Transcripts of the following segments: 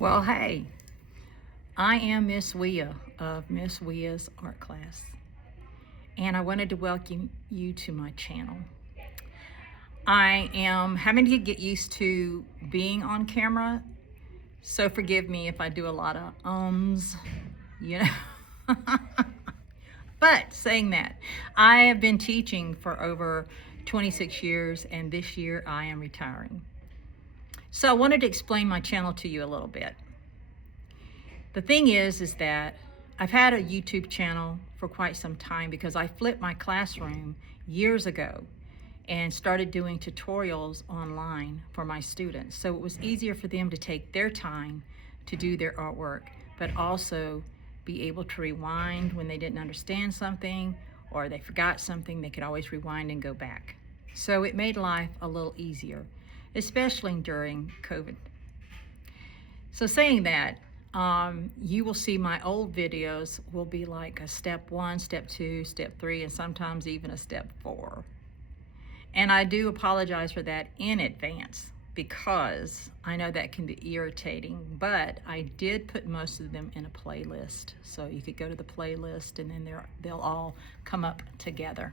Well, hey, I am Miss Weeya of Miss Weeya's Art Class, and I wanted to welcome you to my channel. I am having to get used to being on camera, so forgive me if I do a lot of you know. But saying that, I have been teaching for over 26 years, and this year I am retiring. So I wanted to explain my channel to you a little bit. The thing is that I've had a YouTube channel for quite some time because I flipped my classroom years ago and started doing tutorials online for my students. So it was easier for them to take their time to do their artwork, but also be able to rewind when they didn't understand something or they forgot something. They could always rewind and go back. So it made life a little easier, especially during COVID. So saying that, you will see my old videos will be like a step 1, step 2, step 3, and sometimes even a step 4. And I do apologize for that in advance because I know that can be irritating, but I did put most of them in a playlist. So you could go to the playlist and then they'll all come up together.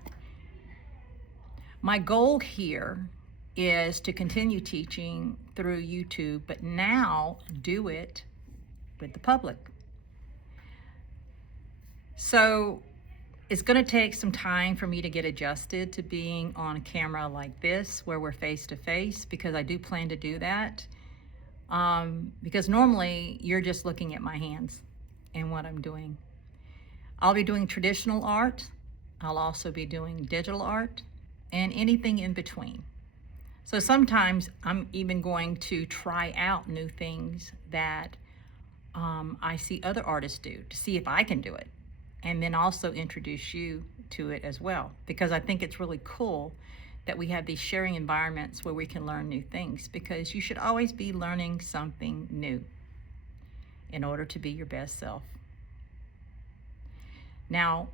My goal here is to continue teaching through YouTube, but now do it with the public. So it's going to take some time for me to get adjusted to being on camera like this, where we're face to face, because I do plan to do that. Because normally you're just looking at my hands and what I'm doing. I'll be doing traditional art. I'll also be doing digital art and anything in between. So sometimes I'm even going to try out new things that I see other artists do to see if I can do it, and then also introduce you to it as well, because I think it's really cool that we have these sharing environments where we can learn new things, because you should always be learning something new in order to be your best self. Now,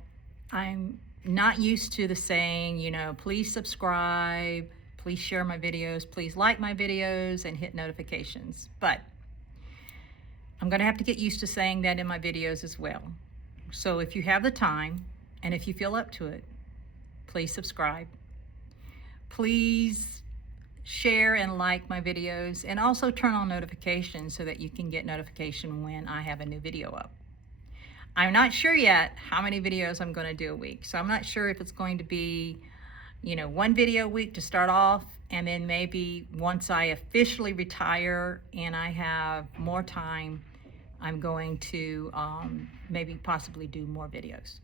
I'm not used to the saying, please subscribe, please share my videos, please like my videos, and hit notifications. But I'm going to have to get used to saying that in my videos as well. So if you have the time and if you feel up to it, please subscribe. Please share and like my videos, and also turn on notifications so that you can get notification when I have a new video up. I'm not sure yet how many videos I'm going to do a week. So I'm not sure if it's going to be, one video a week to start off, and then maybe once I officially retire and I have more time, I'm going to maybe possibly do more videos.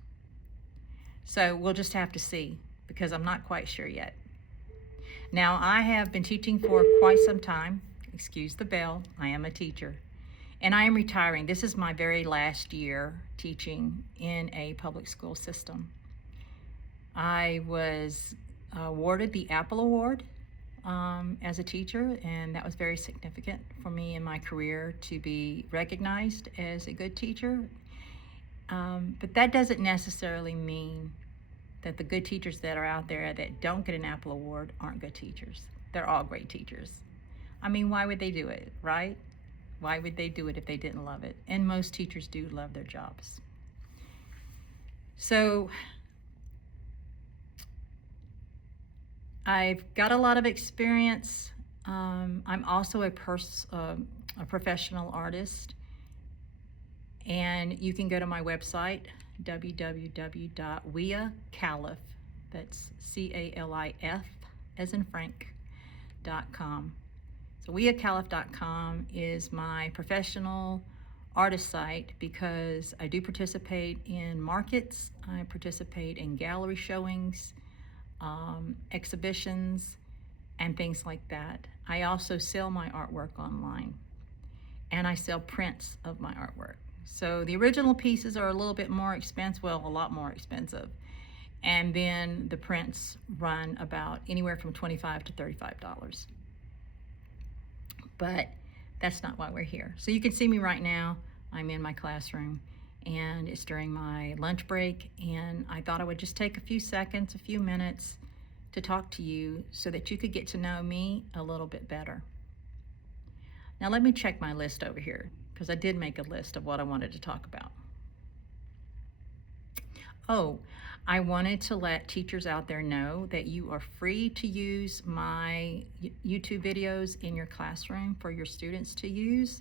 So we'll just have to see, because I'm not quite sure yet. Now, I have been teaching for quite some time. Excuse the bell, I am a teacher. And I am retiring. This is my very last year teaching in a public school system. I was awarded the Apple Award as a teacher, and that was very significant for me in my career to be recognized as a good teacher. But that doesn't necessarily mean that the good teachers that are out there that don't get an Apple Award aren't good teachers. They're all great teachers. I mean, why would they do it, right? Why would they do it if they didn't love it? And most teachers do love their jobs. So I've got a lot of experience. I'm also a professional artist, and you can go to my website, www.weeyacalif, that's CALIF as in Frank.com. So weeyacalif.com is my professional artist site, because I do participate in markets, I participate in gallery showings, exhibitions, and things like that. I also sell my artwork online, and I sell prints of my artwork. So the original pieces are a little bit more expensive, well, a lot more expensive. And then the prints run about anywhere from $25 to $35. But that's not why we're here. So you can see me right now. I'm in my classroom, and it's during my lunch break, and I thought I would just take a few seconds, a few minutes to talk to you so that you could get to know me a little bit better. Now let me check my list over here, because I did make a list of what I wanted to talk about. Oh, I wanted to let teachers out there know that you are free to use my YouTube videos in your classroom for your students to use.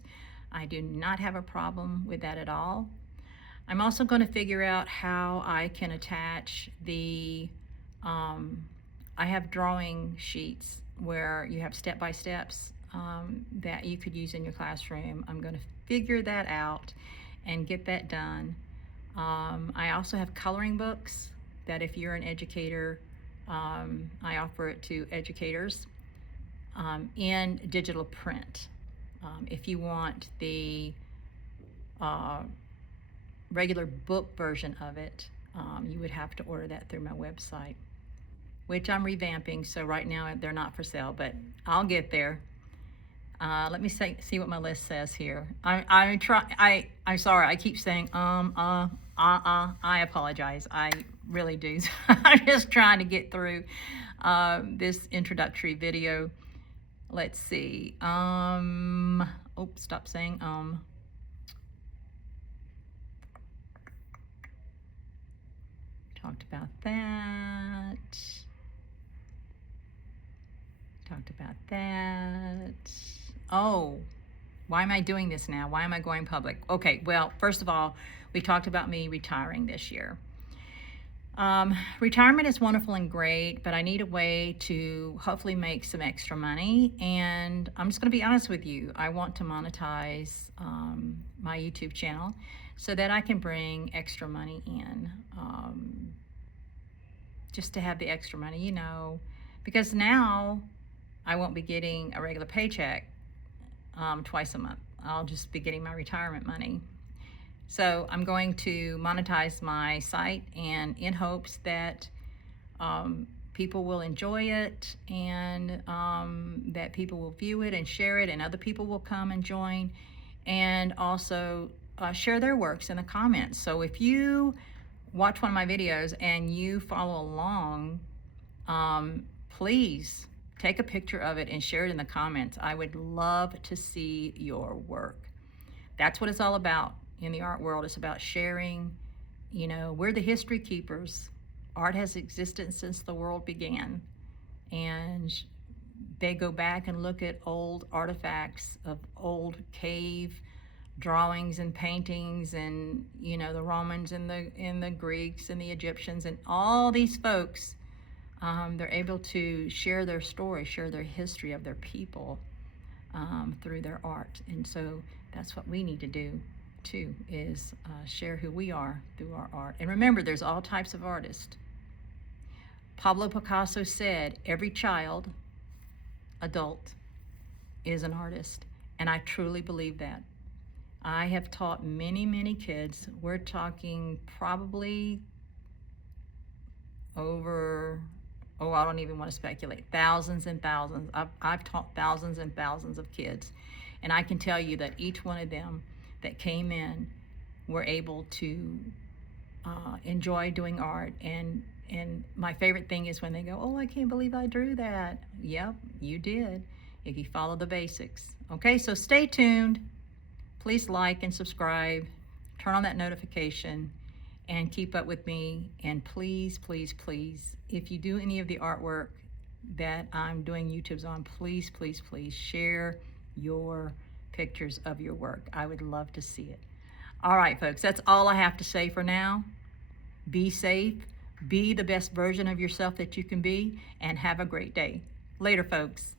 I do not have a problem with that at all. I'm also going to figure out how I can attach the, I have drawing sheets where you have step-by-steps that you could use in your classroom. I'm going to figure that out and get that done. I also have coloring books that if you're an educator, I offer it to educators in digital print. If you want the regular book version of it, you would have to order that through my website, which I'm revamping, so right now they're not for sale, but I'll get there. Let me see what my list says here. I'm sorry, I keep saying I apologize. I really do. I'm just trying to get through this introductory video. Let's see. Stop saying Talked about that. Talked about that. Oh, why am I doing this now? Why am I going public? Okay, well, first of all, we talked about me retiring this year. Retirement is wonderful and great, but I need a way to hopefully make some extra money. And I'm just going to be honest with you. I want to monetize my YouTube channel so that I can bring extra money in. Just to have the extra money, you know, because now I won't be getting a regular paycheck twice a month. I'll just be getting my retirement money. So I'm going to monetize my site, and in hopes that people will enjoy it, and that people will view it and share it, and other people will come and join, and also share their works in the comments. So if you watch one of my videos and you follow along, please take a picture of it and share it in the comments. I would love to see your work. That's what it's all about in the art world. It's about sharing. You know, we're the history keepers. Art has existed since the world began. And they go back and look at old artifacts of old cave drawings and paintings, and you know, the Romans and the Greeks and the Egyptians and all these folks. They're able to share their story, share their history of their people through their art. And so that's what we need to do too, is share who we are through our art. And remember, there's all types of artists. Pablo Picasso said, every child, adult, is an artist. And I truly believe that. I have taught many, many kids. We're talking probably over, I don't even want to speculate, thousands and thousands. I've taught thousands and thousands of kids. And I can tell you that each one of them that came in were able to enjoy doing art. And my favorite thing is when they go, oh, I can't believe I drew that. Yep, you did, if you follow the basics. Okay, so stay tuned. Please like and subscribe, turn on that notification, and keep up with me. And please, please, please, if you do any of the artwork that I'm doing YouTubes on, please, please, please share your pictures of your work. I would love to see it. All right, folks, that's all I have to say for now. Be safe, be the best version of yourself that you can be, and have a great day. Later, folks.